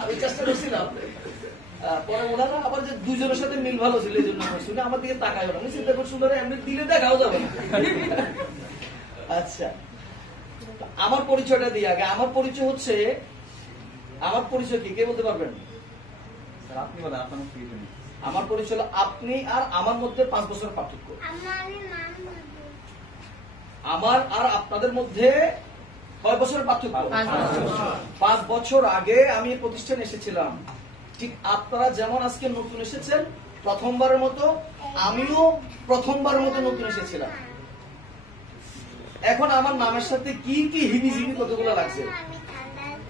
আমি চেষ্টা করছিলাম, পরে ওনারা আবার যে দুজনের সাথে মিল ভালো ছিল এই জন্য শুনে আমার দিকে তাকায় না, আমি চিন্তা করছি ওনারা এমনি দিলে দেখাও যাবে না। আচ্ছা, আমার পরিচয়টা দিই আগে। আমার পরিচয় হচ্ছে, আমার পরিচয় কি কে বলতে পারবেন? আপনি বলেন, আপনার আমার পরিচয় হলো, আপনি আর আমার মধ্যে 5 বছর পার্থক্য। আমার আর আপনাদের মধ্যে কয় বছরের পার্থক্য? 5 বছর আগে আমি এই প্রতিষ্ঠানে এসেছিলাম। ঠিক আপনারা যেমন আজকে নতুন এসেছেন প্রথমবারের মতো, আমিও প্রথমবারের মতো নতুন এসেছিলাম। এখন আমার নামের সাথে কি কি হিবিজিবি কতগুলো লাগছে।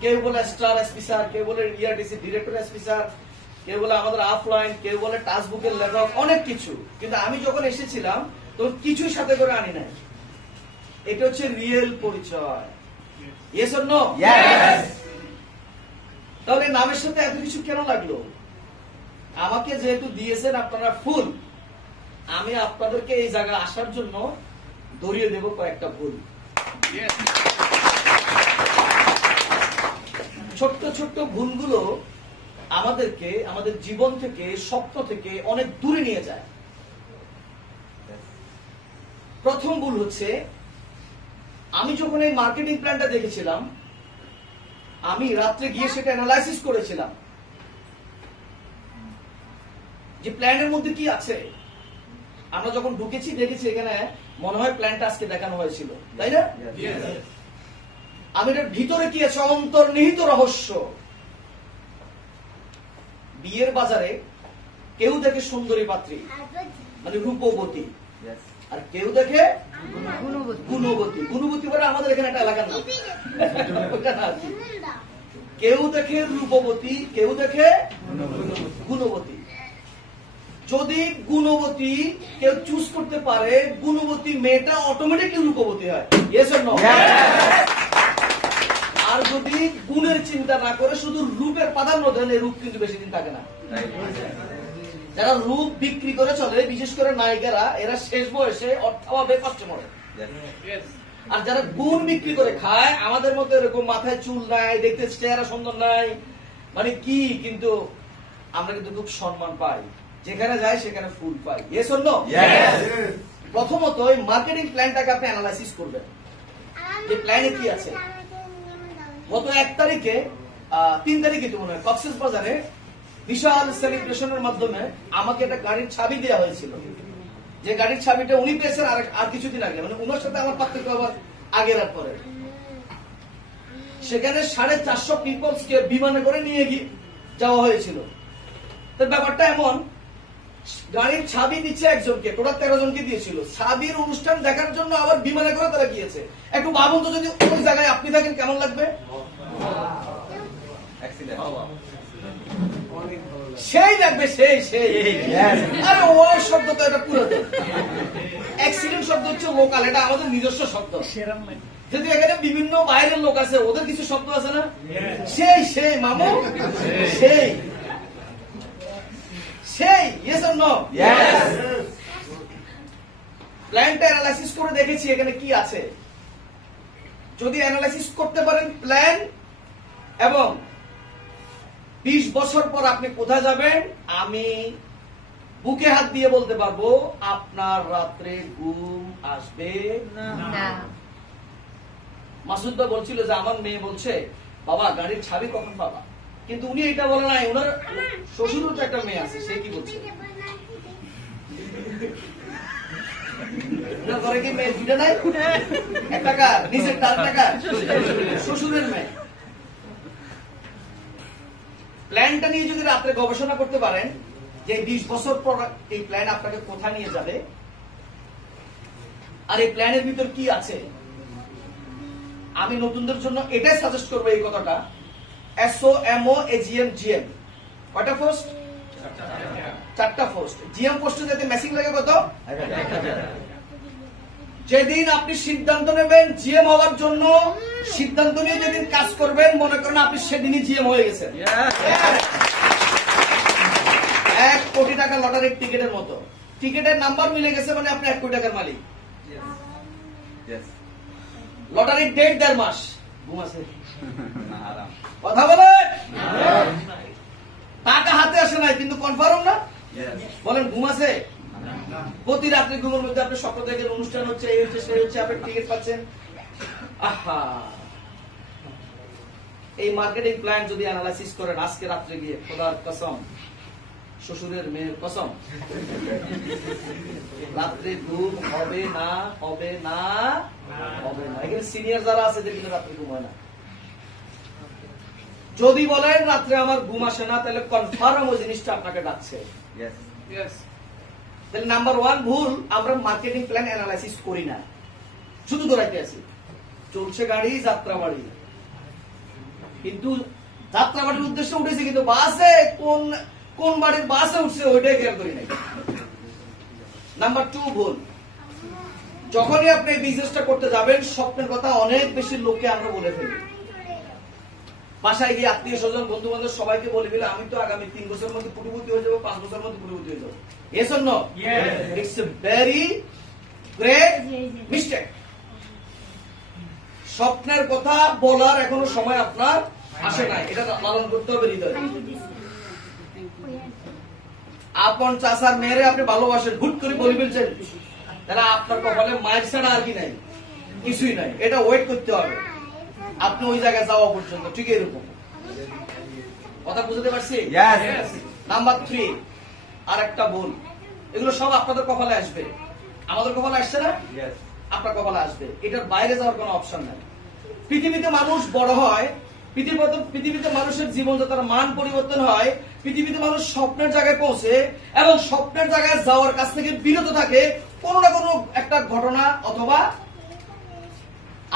কেউ বলে স্টার এসপি স্যার, কেউ বলে ইআরটিসি ডিরেক্টর এসপি স্যার, কেউ বলে আমাদের অফলাইন, কেউ বলে টাচবুকের লেখক, অনেক কিছু। কিন্তু আমি যখন এসেছিলাম তখন কিছুই সাথে করে আনি নাই। এটা হচ্ছে রিয়েল পরিচয়। Yes or no? ইয়েস। তাহলে নামের সাথে এত কিছু কেন লাগলো? আমাকে যেহেতু দিয়েছেন আপনারা ফুল, আমি আপনাদেরকে এই জায়গায় আসার জন্য ধরিয়ে দেব কয়েকটা ভুল। ছোট্ট ছোট্ট ভুলগুলো আমাদেরকে আমাদের জীবন থেকে, স্বপ্ন থেকে অনেক দূরে নিয়ে যায়। প্রথম ভুল হচ্ছে, আমি যখন এই মার্কেটিং প্ল্যানটা দেখেছিলাম, আমি রাত্রে গিয়ে সেটা অ্যানালাইসিস করেছিলাম যে প্ল্যানের মধ্যে কি আছে। আমরা যখন ঢুকেছি দেখেছি এখানে মনে হয় প্ল্যানটা আজকে দেখানো হয়েছিল, তাই না? আমি এটার ভিতরে কি আছে, অন্তর্নিহিত রহস্য। বিয়ের বাজারে কেউ দেখে সুন্দরী পাত্রী মানে রূপবতী, আর কেউ দেখে গুণবতী। গুণবতী বলে আমাদের এখানে একটা এলাকার নাম। কেউ দেখে রূপবতী, কেউ দেখে গুণবতী। যদি গুণবতী কেউ চুজ করতে পারে, গুণবতী মেয়েটা অটোমেটিকলি রূপবতী হয়। Yes or no? আর যদি গুণের চিন্তা না করে শুধু রূপের প্রাধান্য দেন, এই রূপ কিন্তু বেশি দিন থাকে না। যারা রূপ বিক্রি করে চলে, বিশেষ করে নায়িকারা, এরা শেষ বয়সে অর্থাভাবে কষ্ট মরে। আর যারা গুণ বিক্রি করে খায়, আমাদের মতো এরকম মাথায় চুল নাই, দেখতে চেহারা সুন্দর নাই, মানে কি, কিন্তু আমরা কিন্তু খুব সম্মান পাই, যেখানে যাই সেখানে ফুল পাই। Yes or no? প্রথমত এই মার্কেটিং প্ল্যানটাকে আপনি অ্যানালাইসিস করবেন যে প্ল্যানে কি আছে। গত 1 তারিখে 3 তারিখে তো মনে হয় কক্সেস বাজারে বিশাল সেলিব্রেশনের মাধ্যমে আমাকে একটা গাড়ির চাবি দেওয়া হয়েছিল, যে গাড়ির চাবিটা উনি পেয়েছেন আর কিছুদিন আগে, মানে উনার সাথে আমার পার্থক্য আবার আগের আর পরে। সেখানে 450 পিপলসকে বিমানে করে নিয়ে যাওয়া হয়েছিল। তো ব্যাপারটা এমন, গাড়ির চাবি দিচ্ছে একজনকে, টোটাল 13 জনকে দিয়েছিল। চাবির অনুষ্ঠান দেখার জন্য আবার বিমানে করে তারা গিয়েছে। একটু ভাবুন তো, যদি ওই জায়গায় আপনি থাকেন কেমন লাগবে? সেই লাগবে, সেই সেই। আরে ওয়ার শব্দ তো এটা পুরাতন। অ্যাক্সিডেন্ট শব্দ হচ্ছে লোকাল, এটা আমাদের নিজস্ব শব্দ। যদি এখানে বিভিন্ন বাইরের লোক আছে, ওদের কিছু শব্দ আছে না? সেই সেই মামু, সেই সেই। Yes or no? প্ল্যানটা অ্যানালাইসিস করে দেখেছি এখানে কি আছে। যদি অ্যানালাইসিস করতে পারেন প্ল্যান, এবং 20 বছর পর আপনি কোথায় যাবেন, আমি বুকে হাত দিয়ে বলতে পারবো আপনার রাত্রে ঘুম আসবে না। মাসুদ ভাই বলছিল যে আমার মেয়ে বলছে বাবা গাড়ির চাবি কখন পাবা, কিন্তু উনি এটা বলে নাই, ওনার শ্বশুরও তো একটা মেয়ে আছে, সে কি বলছে? ঘরে কি মেয়ে দুটো নাই? এক টাকা নিজের, তার টাকা শ্বশুরের মেয়ে। প্ল্যানটা নিয়ে যদি রাত্রে গবেষণা করতে পারেন যে 20 বছর পর এই প্ল্যান আপনাকে কোথায় নিয়ে যাবে, আর এই প্ল্যানের ভিতর কি আছে, আমি নতুনদের জন্য এটাই সাজেস্ট করবো এই কথাটা। SOMO AGM GM কয়টা পোস্ট? 4টা পোস্ট। GM পোস্টে যাতে মেসিং লাগে কত? যেদিন আপনি সিদ্ধান্ত নেবেন GM হওয়ার জন্য, সিদ্ধান্ত নিয়ে যেদিন কাজ করবেন, মনে করেন আপনি সেদিনই GM হয়ে গেছেন। 1 কোটি টাকা লটারির টিকিটের মতো। টিকিটের নাম্বার মিলে গেছে মানে আপনি 1 কোটি টাকার মালিক। লটারির ডেট 1.5 মাস। ঘুম আছে? কথা বলে রাত্রে ঘুমের মধ্যে আপনি স্বপ্ন দেখেন অনুষ্ঠান হচ্ছে, এই হচ্ছে, সেই হচ্ছে, আপনি টিকিট পাচ্ছেন। আহা, এই মার্কেটিং প্ল্যান যদি অ্যানালাইসিস করেন আজকে রাত্রে গিয়ে, খোদার কসম, শ্বশুরের মেয়ের কসম, রাত্রে ঘুম হবে না, হবে না, হবে না। এখানে সিনিয়র যারা আছে এদের কিন্তু রাত্রে ঘুম হয় না। যদি বলেন রাত্রে আমার ঘুম আসে না, তাহলে কনফার্ম ওই জিনিসটা আপনাকে ডাকছে। তাহলে নাম্বার 1 ভুল, আমরা মার্কেটিং প্ল্যান অ্যানালাইসিস করি না, শুধু দৌড়াইতে আছি। চলছে গাড়ি, যাত্রাবাড়ি, কিন্তু যাত্রাবাড়ির উদ্দেশ্যে উঠেছে, কিন্তু বাসে কোন বাড়ির বাসে উঠছে ওইটাই খেয়াল করি নাই। নাম্বার 2 ভুল, যখনই আপনি এই বিজনেসটা করতে যাবেন স্বপ্নের কথা অনেক বেশি লোককে আমরা বলে ফেলি। বাসায় গিয়ে আত্মীয় স্বজন বন্ধু বান্ধব সবাইকে বলে দিলে আমি তো আগামী 3 বছরের মধ্যে কোটিপতি হয়ে যাবো, 5 বছরের মধ্যে কোটিপতি হয়ে যাবো। Yes or no? It's a very great mistake. স্বপ্নের কথা বলার এখনো সময় আপনার আসে নাই, এটা লালন করতে হবে হৃদয়ে। আপন চাচার মেয়েরে আপনি ভালোবাসেন, হুট করে বলে ফেলছেন, তাহলে আপনার কপালে মায়ের ছাড়া আর কি নাই, কিছুই নাই। এটা ওয়েট করতে হবে আপনি ওই জায়গায় যাওয়া পর্যন্ত। ঠিক এরকম কথা বুঝতে পারছি? নাম্বার 3 আর একটা ভুল, এগুলো সব আপনাদের কপালে আসবে, আমাদের কপালে আসছে না, আপনার কপালে আসবে। এটার বাইরে যাওয়ার কোনো অপশন নাই। পৃথিবীতে মানুষ বড় হয়, পৃথিবীতে মানুষের জীবনযাত্রার মান পরিবর্তন হয়, পৃথিবীতে মানুষ স্বপ্নের জায়গায় পৌঁছে এবং স্বপ্নের জায়গায় যাওয়ার কাছ থেকে বিরত থাকে কোনো না কোনো একটা ঘটনা অথবা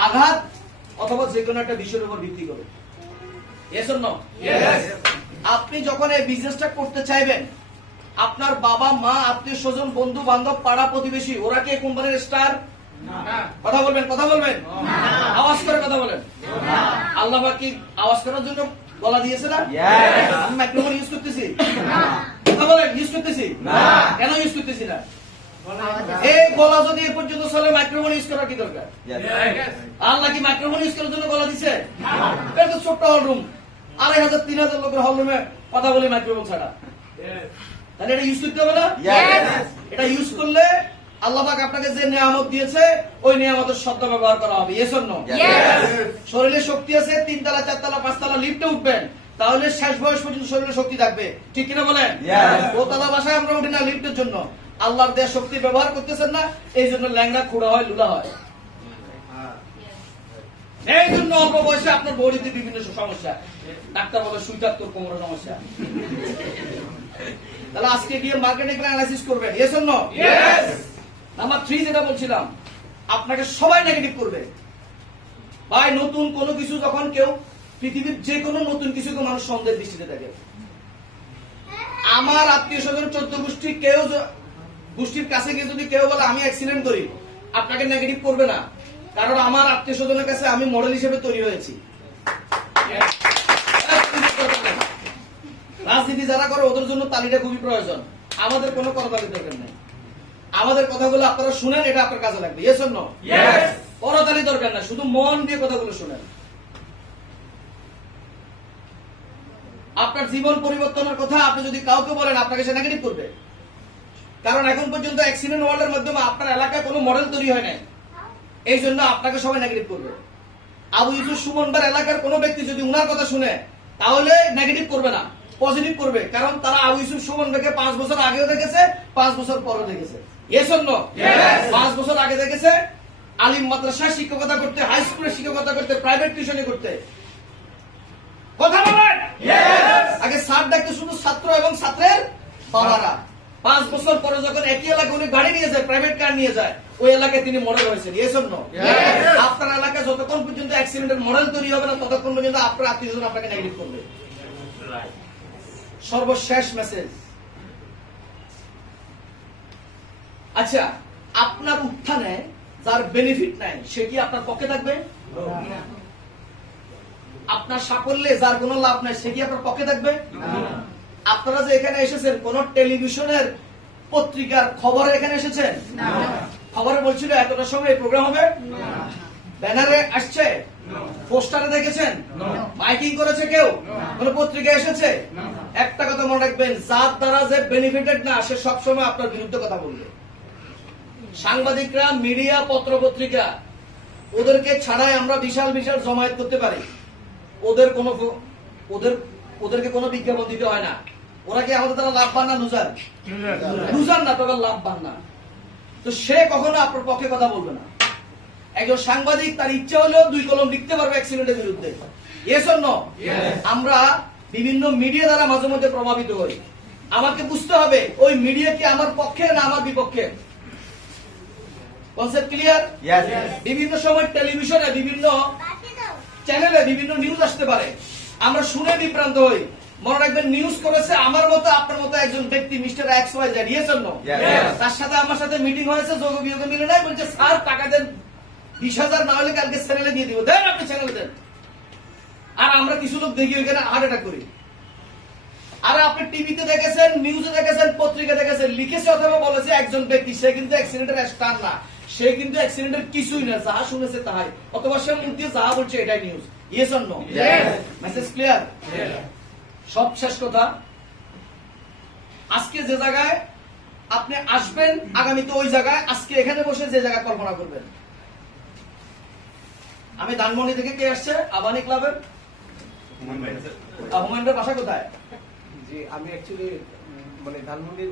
আঘাত অথবা যে কোনো একটা বিষয়ের উপর ভিত্তি করে। Yes or no? আপনি যখন এই বিজনেসটা করতে চাইবেন, আপনার বাবা মা আত্মীয় স্বজন বন্ধু বান্ধব পাড়া প্রতিবেশী ওরা কি কোম্পানির স্টার? কথা বলবেন, কথা বলবেন, আওয়াজ করে কথা বলেন। আল্লাহ পাক কি আওয়াজ করার জন্য গলা দিয়েছে না? আমি মাইক্রোফোন ইউজ করতেছি, কথা বলেন, ইউজ করতেছি কেন ইউজ করতেছি না? এই গলা যদি এ পর্যন্ত চলে, মাইক্রোফোন ইউজ করার কি দরকার? আল্লাহ কি মাইক্রোফোন ইউজ করার জন্য গলা দিছে? এটা তো ছোট্ট হল রুম, 2500-3000 লোকের হল রুমে কথা বলি মাইক্রোফোন ছাড়া। তাহলে এটা ইউজ করতে হবে না? এটা ইউজ করলে আল্লাহ পাক আপনাকে যে নিয়ামত দিয়েছে ওই নিয়ামতের সদ্ব্যবহার ব্যবহার করা হবে। Yes or no? শরীরে শক্তি আছে, 3 তলা 4 তলা 5 তলা লিফটে উঠবেন, তাহলে শেষ বয়স পর্যন্ত শরীরে শক্তি থাকবে। ঠিক কিনা বলেন? দোতলা বাসায় আমরা উঠি না লিফটের জন্য, আল্লাহর দেয়া শক্তি ব্যবহার করতেছেন না, এই জন্য ল্যাংড়া খুঁড়া হয়, লুলা হয়। এই জন্য অল্প বয়সে আপনার বডিতে বিভিন্ন সমস্যা, ডাক্তার বলে সুইটার তোর কোমরের সমস্যা। তাহলে আজকে গিয়ে মার্কেটিং অ্যানালাইসিস করবেন। Yes or no? নাম্বার 3 যেটা বলছিলাম, আপনাকে সবাই নেগেটিভ করবে। ভাই নতুন কোনো কিছু যখন কেউ, পৃথিবীর যে কোনো নতুন কিছুকে মানুষ সন্দেহের দৃষ্টিতে দেখে। আমার আত্মীয় স্বজন 14 গোষ্ঠী কেউ গোষ্ঠীর কাছে গিয়ে যদি কেউ বলে আমি অ্যাক্সিডেন্ট করি, আপনাকে নেগেটিভ করবে না, কারণ আমার আত্মীয় স্বজনের কাছে আমি মডেল হিসেবে তৈরি হয়েছি। রাজনীতি যারা করে ওদের জন্য তালিটা খুবই প্রয়োজন, আমাদের কোনো করতালির দরকার নেই। আমাদের কথাগুলো আপনারা শুনেন, এটা আপনার কাজে লাগবে। Yes or no? করতালি দরকার না, শুধু মন দিয়ে কথাগুলো শুনেন। আপনার জীবন পরিবর্তনের কথা আপনি যদি কাউকে বলেন, আপনাকে সে নেগেটিভ করবে, কারণ এখন পর্যন্ত অ্যাক্সিডেন্ট ওয়ার্ল্ডের মাধ্যমে আপনার এলাকায় কোনো মডেল তৈরি হয় নাই, এই জন্য আপনাকে সবাই নেগেটিভ করবে। আবু ইউসুফ সুমনবার এলাকার কোনো ব্যক্তি যদি উনার কথা শুনে, তাহলে নেগেটিভ করবে না, পজিটিভ করবে, কারণ তারা আবু ইউসুফ সুমনকে 5 বছর আগেও দেখেছে, 5 বছর পরেও দেখেছে। Yes or no? 5 বছর আগে দেখেছে আলিম মাদ্রাসায় শিক্ষকতা করতে, হাই স্কুলে শিক্ষকতা করতে, প্রাইভেট টিউশনে করতে। কথা বলেন। আগে স্যার ডাকতে শুধু ছাত্র এবং ছাত্রের বাবারা। 5 বছর পরে যখন একই এলাকায় উনি গাড়ি নিয়ে যায়, প্রাইভেট কার নিয়ে যায়, ওই এলাকায় তিনি মডেল হয়েছেন। Yes or no? আপনার এলাকায় যতক্ষণ পর্যন্ত অ্যাক্সিডেন্টের মডেল তৈরি হবে না, ততক্ষণ পর্যন্ত আপনার আত্মীয়স্বজন আপনাকে নেগেটিভ করবে। সর্বশেষ মেসেজ, আচ্ছা আপনার উত্থানে যার বেনিফিট নাই সে কি আপনার পক্ষে থাকবে? আপনার সাফল্যে যার কোনো লাভ নাই সে কি আপনার পক্ষে থাকবে? আপনারা যে এখানে এসেছেন, কোন টেলিভিশনের পত্রিকার খবরে এখানে এসেছেন? খবরে বলছিল এতটার সময় এই প্রোগ্রাম হবে, ব্যানারে আসছে, পোস্টারে দেখেছেন, মাইকিং করেছে কেউ, কোন পত্রিকায় এসেছে? একটা কথা মনে রাখবেন, যার দ্বারা যে বেনিফিটেড না সে সবসময় আপনার বিরুদ্ধে কথা বলবে। সাংবাদিকরা, মিডিয়া, পত্র পত্রিকা, ওদেরকে ছাড়াই আমরা বিশাল বিশাল জমায়েত করতে পারি। ওদেরকে কোনো বিজ্ঞাপন দিতে হয় না। ওরা কি আমাদের দ্বারা লাভবান না লুজার? লুজার না, তবে লাভবান না। তো সে কখনো আপনার পক্ষে কথা বলবে না। একজন সাংবাদিক তার ইচ্ছা হলেও 2 কলম লিখতে পারবে অ্যাক্সিডেন্টের বিরুদ্ধে। Yes or no? আমরা বিভিন্ন মিডিয়া দ্বারা মাঝে মধ্যে প্রভাবিত হই। আমাকে বুঝতে হবে ওই মিডিয়া কি আমার পক্ষে না আমার বিপক্ষে। Concept clear? বিভিন্ন সময় টেলিভিশনে, বিভিন্ন চ্যানেলে বিভিন্ন নিউজ আসতে পারে, আমরা শুনে বিভ্রান্ত হই। মনে রাখবেন, নিউজ করেছে আমার মতো আপনার মতো একজন ব্যক্তি, mister X Y Z. Yes or no? তার সাথে আমার সাথে মিটিং হয়েছে, যোগ বিয়োগে মিলে নাই, বলছে স্যার টাকা দেন 20,000, না হলে কালকে চ্যানেলে দিয়ে দিব। দেন, আপনি চ্যানেলে দেন। আর আমরা কিছু লোক দেখি ওইখানে হার্ট অ্যাটাক করি। আর আপনি টিভিতে দেখেছেন, নিউজে দেখেছেন, পত্রিকা দেখেছেন, লিখেছে অথবা বলেছে একজন ব্যক্তি, সে কিন্তু অ্যাক্সিডেন্টের স্টার না, সে কিন্তু অ্যাক্সিডেন্টের কিছুই না, যাহা শুনেছে তাহাই, অথবা সে মুখ দিয়ে যাহা বলছে এটাই news. Yes or no? Message clear? সব শেষ কথা, আজকে যে জায়গায় আপনি আসবেন, আগামীতে ওই জায়গায়, আজকে এখানে বসে যে জায়গায় কল্পনা করবেন। আমি ধানমন্ডি থেকে, কে আসছে? আবানি ক্লাবের হুমায়ুন ভাই, বাসা কোথায়? যে আমি অ্যাকচুয়ালি মানে ধানমন্ডির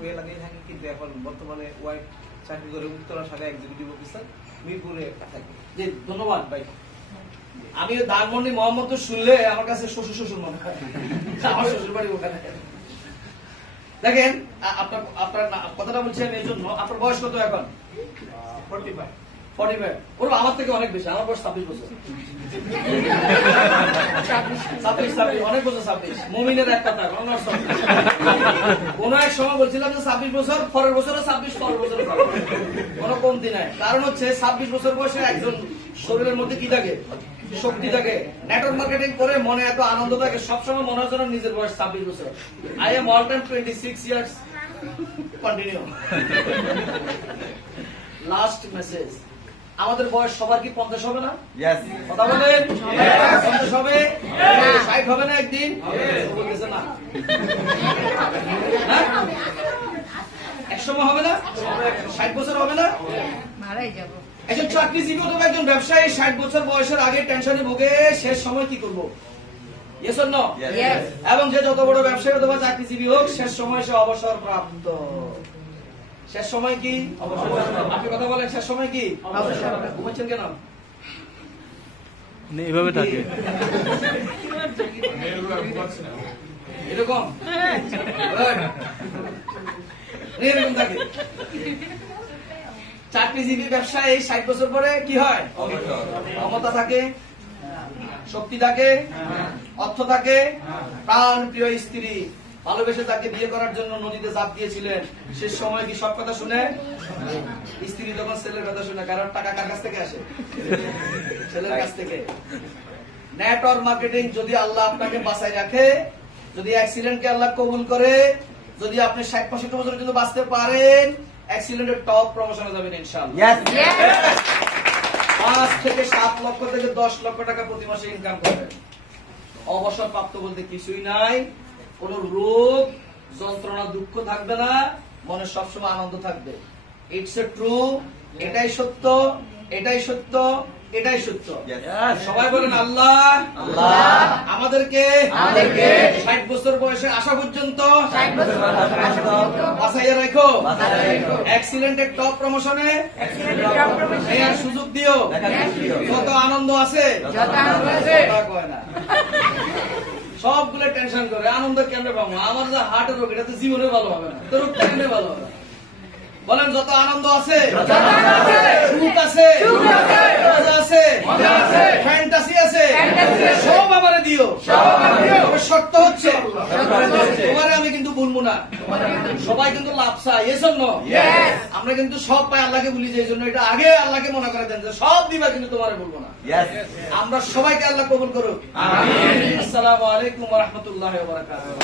ওই এলাকায় থাকি, কিন্তু এখন বর্তমানে ওয়াইফ চাকরি করে উত্তরা শাখা এক্সিকিউটিভ অফিসার, মিরপুরে থাকি। জি, ধন্যবাদ ভাই। আমি ধানমন্ডি মোহাম্মদপুর শুনলে আমার কাছে শ্বশুর শ্বশুর মনে হয়। আমার শ্বশুর বাড়ি ওখানে। দেখেন, আপনার কথাটা বলছি আমি এই জন্য, আপনার বয়স কত এখন? 45। 45। ওর আমার থেকে অনেক বেশি, আমার বয়স 26 বছর। 26 অনেক বছর। 26 মুমিনের এক কথা, কোন এক সময় বলছিলাম যে 26 বছর, পরের বছরও 26, পরের বছরও 26, কোনো কমতি নাই। কারণ হচ্ছে 26 বছর বয়সে একজন শরীরের মধ্যে কি থাকে? শক্তি থাকে। নেটওয়ার্ক মার্কেটিং করে মনে এত আনন্দ থাকে, সবসময় মনে হচ্ছে নিজের বয়স 26 বছর। I am all time 26 years. Continue. Last message, আমাদের বয়স সবার কি 50 হবে না? কথা বলেন। 50 হবে? 60 হবে না একদিন? বলতেছে না। এক সময় হবে না? 60 বছর হবে না? মারাই যাব। একজন চাকরিজীবী অথবা একজন ব্যবসায়ী 60 বছর বয়সের আগে টেনশনে ভোগে, শেষ সময় কি করবো? Yes or no? এবং যে যত বড় ব্যবসায়ী অথবা চাকরিজীবী হোক, শেষ সময় সে অবসর প্রাপ্ত। শেষ সময় কি? আপনি কথা বলেন, শেষ সময় কি? ঘুমাচ্ছেন কেন? এইভাবে থাকে এরকম এরকম থাকে। চাকরিজীবী ব্যবসায় 60 বছর পরে কি হয়? ক্ষমতা থাকে, শক্তি থাকে, অর্থ থাকে, প্রাণ প্রিয় স্ত্রী, ভালোবেসে তাকে বিয়ে করার জন্য নদীতে ঝাঁপ দিয়েছিলেন। শেষ সময় কি সব কথা শুনে? স্ত্রী তখন ছেলের কথা শুনে। কারণ টাকা কার কাছ থেকে আসে? ছেলের কাছ থেকে। নেটওয়ার্ক মার্কেটিং যদি আল্লাহ আপনাকে বাঁচাই রাখে, যদি অ্যাক্সিডেন্টকে আল্লাহ কবুল করে, যদি আপনি 60-65 বছর পর্যন্ত বাঁচতে পারেন, অ্যাক্সিডেন্টের টপ প্রমোশনে যাবেন ইনশাআল্লাহ। 5 থেকে 7 লক্ষ থেকে 10 লক্ষ টাকা প্রতি মাসে ইনকাম করবেন। অবসর প্রাপ্ত বলতে কিছুই নাই। কোন রোগ, যন্ত্রণা, দুঃখ থাকবে না, মনে সবসময় আনন্দ থাকবে। It's a true. এটাই সত্য, এটাই সত্য, এটাই সত্য। সবাই বলেন আল্লাহ আমাদেরকে 60 বছর বয়সে আসা পর্যন্ত বাঁচাইয়া রাখো। এক্সিলেন্টের টপ প্রমোশনে নেওয়ার সুযোগ দিও। যত আনন্দ আছে কয় না, সবগুলো টেনশন করে। আনন্দ কেমনে পাবো? আমার যে হার্টের রোগ, এটা তো জীবনে ভালো হবে না, তোর রোগটা কেমনে ভালো হবে? বলেন, যত আনন্দ আছে, সুখ আছে, মজা আছে, ফ্যান্টাসি আছে, সব আমারে দিও। শর্ত হচ্ছে তোমারে আমি কিন্তু ভুলবো না। সবাই কিন্তু লাভ চাই, এই জন্য আমরা কিন্তু সব পাই আল্লাহকে ভুলি, যে জন্য এটা আগে আল্লাহকে মনে করে দেন যে সব দিবা, কিন্তু তোমারে বলবো না। আমরা সবাইকে আল্লাহ কবুল করুক। আসসালামু আলাইকুম ওয়া রাহমাতুল্লাহি ওয়া বারাকাতুহু।